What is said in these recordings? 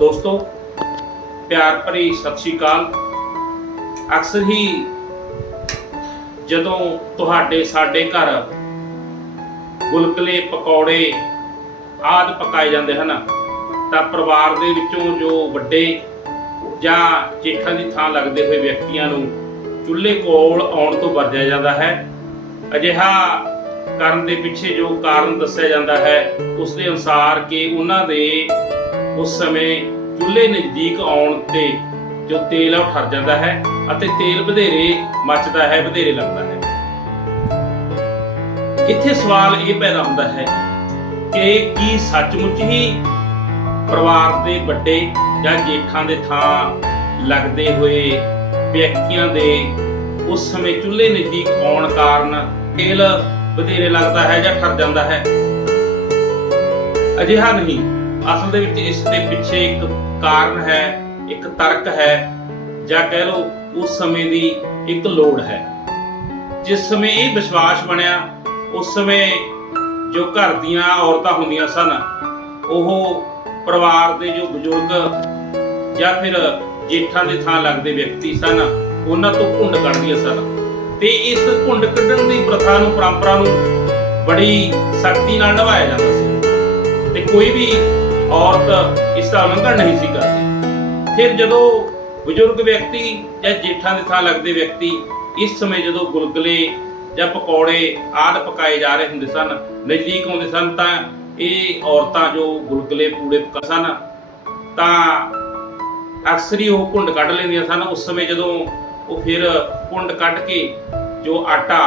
ਦੋਸਤੋ, ਪਿਆਰ ਭਰੀ ਸਤਿ ਸ਼੍ਰੀ ਅਕਾਲ। ਅਕਸਰ ਹੀ ਜਦੋਂ ਤੁਹਾਡੇ, ਸਾਡੇ ਘਰ ਗੁਲਗੁਲੇ ਪਕੌੜੇ ਆਦ ਪਕਾਏ ਜਾਂਦੇ ਹਨ, ਤਾਂ ਪਰਿਵਾਰ ਦੇ ਵਿੱਚੋਂ ਜੋ ਵੱਡੇ ਜਾਂ ਜੇਠਾਂ ਦੀ ਥਾਂ ਲੱਗਦੇ ਹੋਏ ਵਿਅਕਤੀਆਂ ਨੂੰ ਚੁੱਲ੍ਹੇ ਕੋਲ ਆਉਣ ਤੋਂ ਵਰਜਿਆ ਜਾਂਦਾ ਹੈ। ਅਜਿਹਾ ਕਰਨ ਦੇ ਪਿੱਛੇ ਜੋ ਕਾਰਨ ਦੱਸਿਆ ਜਾਂਦਾ ਹੈ, ਉਸ ਦੇ ਅਨੁਸਾਰ ਕਿ ਉਹਨਾਂ ਦੇ ਉਸ ਸਮੇਂ ਚੁੱਲ੍ਹੇ ਨਜ਼ਦੀਕ ਆਉਣ ਤੇ ਜੋ ਤੇਲ ਆ ਉਹ ਠਰ ਜਾਂਦਾ ਹੈ ਅਤੇ ਤੇਲ ਵਧੇਰੇ ਮੱਚਦਾ ਹੈ, ਵਧੇਰੇ ਲੱਗਦਾ ਹੈ। ਇੱਥੇ ਸਵਾਲ ਇਹ ਪੈਦਾ ਹੁੰਦਾ ਹੈ ਕਿ ਕੀ ਸੱਚਮੁੱਚ ਹੀ ਪਰਿਵਾਰ ਦੇ ਵੱਡੇ ਜਾਂ ਜੇਠਾਂ ਦੇ ਥਾਂ ਲੱਗਦੇ ਹੋਏ ਵਿਅਕਤੀਆਂ ਦੇ ਉਸ ਸਮੇਂ ਚੁੱਲ੍ਹੇ ਨਜ਼ਦੀਕ ਆਉਣ ਕਾਰਨ ਤੇਲ ਵਧੇਰੇ ਲੱਗਦਾ ਹੈ ਜਾਂ ਠਰ ਜਾਂਦਾ ਹੈ? ਅਜਿਹਾ ਨਹੀਂ। ਅਸਲ ਦੇ ਵਿੱਚ ਇਸ ਦੇ ਪਿੱਛੇ ਇੱਕ ਕਾਰਨ ਹੈ, ਇੱਕ ਤਰਕ ਹੈ, ਜਾਂ ਕਹਿ ਲਓ ਉਸ ਸਮੇਂ ਦੀ ਇੱਕ ਲੋੜ ਹੈ। ਜਿਸ ਸਮੇਂ ਇਹ ਵਿਸ਼ਵਾਸ ਬਣਿਆ, ਉਸ ਸਮੇਂ ਜੋ ਘਰ ਦੀਆਂ ਔਰਤਾਂ ਹੁੰਦੀਆਂ ਸਨ, ਉਹ ਪਰਿਵਾਰ ਦੇ ਜੋ ਬਜ਼ੁਰਗ ਜਾਂ ਫਿਰ ਜੇਠਾਂ ਦੇ ਥਾਂ ਲੱਗਦੇ ਵਿਅਕਤੀ ਸਨ, ਉਹਨਾਂ ਤੋਂ ਘੁੰਡ ਕੱਢਦੀਆਂ ਸਨ। ਤੇ ਇਸ ਘੁੰਡ ਕੱਢਣ ਦੀ ਪ੍ਰਥਾ ਨੂੰ, ਪਰੰਪਰਾ ਨੂੰ ਬੜੀ ਸਖਤੀ ਨਾਲ ਨਿਭਾਇਆ ਜਾਂਦਾ ਸੀ। ਤੇ ਕੋਈ ਵੀ ਔਰਤ ਇਸ ਦਾ ਉਲੰਘਣ ਨਹੀਂ ਸੀ ਕਰਦੀ। ਫਿਰ ਜਦੋਂ ਬਜ਼ੁਰਗ ਵਿਅਕਤੀ ਜਾਂ ਜੇਠਾਂ ਦੇ ਥਾਂ ਲੱਗਦੇ ਵਿਅਕਤੀ ਇਸ ਸਮੇਂ ਜਦੋਂ ਗੁਲਗੁਲੇ ਜਾਂ ਪਕੌੜੇ ਆਦ ਪਕਾਏ ਜਾ ਰਹੇ ਹੁੰਦੇ ਸਨ, ਨਜ਼ਦੀਕ ਆਉਂਦੇ ਸਨ, ਤਾਂ ਇਹ ਔਰਤਾਂ ਜੋ ਗੁਲਗੁਲੇ ਪੂੜੇ ਪਕਾ ਸਨ, ਤਾਂ ਅਕਸਰ ਹੀ ਉਹ ਕੁੰਡ ਕੱਢ ਲੈਂਦੀਆਂ ਸਨ। ਉਸ ਸਮੇਂ ਜਦੋਂ ਉਹ ਫਿਰ ਕੁੰਡ ਕੱਢ ਕੇ ਜੋ ਆਟਾ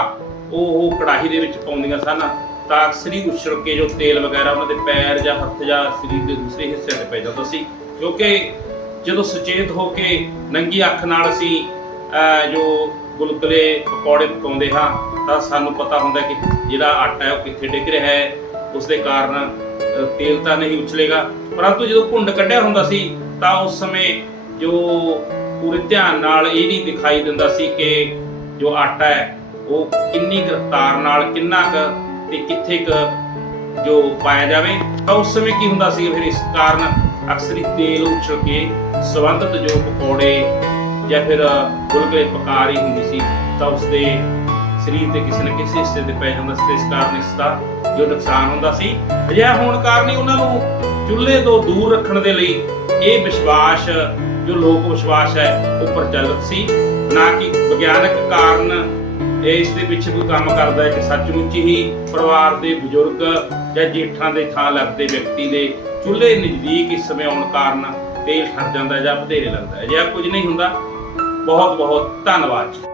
ਉਹ ਕੜਾਹੀ ਦੇ ਵਿੱਚ ਪਾਉਂਦੀਆਂ ਸਨ ਤਾਂ ਅਕਸਰ ਹੀ ਉਛਲ ਕੇ ਜੋ ਤੇਲ ਵਗੈਰਾ ਉਹਨਾਂ ਦੇ ਪੈਰ ਜਾਂ ਹੱਥ ਜਾਂ ਸਰੀਰ ਦੇ ਦੂਸਰੇ ਹਿੱਸੇ ਤੇ ਪੈ ਜਾਂਦਾ ਸੀ। ਕਿਉਂਕਿ ਜਦੋਂ ਸੁਚੇਤ ਹੋ ਕੇ ਨੰਗੀ ਅੱਖ ਨਾਲ ਅਸੀਂ ਅਹ, ਜੋ ਗੁਲਗੁਲੇ ਪਕੌੜੇ ਪਕਾਉਂਦੇ ਹਾਂ ਤਾਂ ਸਾਨੂੰ ਪਤਾ ਹੁੰਦਾ ਕਿ ਜਿਹੜਾ ਆਟਾ ਹੈ ਉਹ ਕਿੱਥੇ ਡਿੱਗ ਰਿਹਾ ਹੈ। ਉਸ ਦੇ ਕਾਰਨ ਤੇਲ ਤਾਂ ਨਹੀਂ ਉਛਲੇਗਾ। ਪਰੰਤੂ ਜਦੋਂ ਭੁੰਡ ਕੱਢਿਆ ਹੁੰਦਾ ਸੀ ਤਾਂ ਉਸ ਸਮੇਂ ਜੋ ਪੂਰੇ ਧਿਆਨ ਨਾਲ ਇਹ ਨਹੀਂ ਦਿਖਾਈ ਦਿੰਦਾ ਸੀ ਕਿ ਜੋ ਆਟਾ ਹੈ ਉਹ ਕਿੰਨੀ ਕੁ ਰਫ਼ਤਾਰ ਨਾਲ ਕਿੰਨਾ ਕੁ ਤੇ ਕਿੱਥੇ ਕੁ ਜੋ ਪਾਇਆ ਜਾਵੇ, ਤਾਂ ਉਸ ਸਮੇਂ ਕੀ ਹੁੰਦਾ ਸੀ ਫਿਰ ਇਸ ਕਾਰਨ ਅਕਸਰ ਹੀ ਤੇਲ ਉਛਲ ਕੇ ਸਬੰਧਤ ਜੋ ਪਕੌੜੇ ਜਾਂ ਫਿਰ ਗੁਲਗੁਲੇ ਪਕਾ ਰਹੀ ਹੁੰਦੀ ਸੀ, ਤਾਂ ਉਸ ਦੇ ਸਰੀਰ ਦੇ ਕਿਸੇ ਨਾ ਕਿਸੇ ਹਿੱਸੇ ਤੇ ਪੈ ਜਾਂਦਾ ਸੀ ਇਸ ਕਾਰਨ ਇਸ ਦਾ ਜੋ ਨੁਕਸਾਨ ਹੁੰਦਾ ਸੀ। ਅਜਿਹਾ ਹੋਣ ਕਾਰਨ ਹੀ ਉਹਨਾਂ ਨੂੰ ਚੁੱਲ੍ਹੇ ਤੋਂ ਦੂਰ ਰੱਖਣ ਦੇ ਲਈ ਇਹ ਵਿਸ਼ਵਾਸ, ਜੋ ਲੋਕ ਵਿਸ਼ਵਾਸ ਹੈ ਉਹ ਪ੍ਰਚਲਿਤ ਸੀ। ਨਾ ਕਿ ਵਿਗਿਆਨਕ ਕਾਰਨ ਇਹ ਇਸ ਦੇ ਪਿੱਛੇ ਕੋਈ ਕੰਮ ਕਰਦਾ ਹੈ ਕਿ ਸੱਚਮੁੱਚ ਹੀ ਪਰਿਵਾਰ ਦੇ ਬਜ਼ੁਰਗ ਜਾਂ ਜੇਠਾਂ ਦੇ ਥਾਂ ਲੱਗਦੇ ਵਿਅਕਤੀ ਦੇ ਚੁੱਲ੍ਹੇ ਨਜ਼ਦੀਕ ਇਸ ਸਮੇਂ ਆਉਣ ਕਾਰਨ ਤੇਲ ਠਰ ਜਾਂਦਾ ਜਾਂ ਵਧੇਰੇ ਲੱਗਦਾ ਹੈ। ਜਾਂ ਕੁਝ ਨਹੀਂ ਹੁੰਦਾ। ਬਹੁਤ ਬਹੁਤ ਧੰਨਵਾਦ ਜੀ।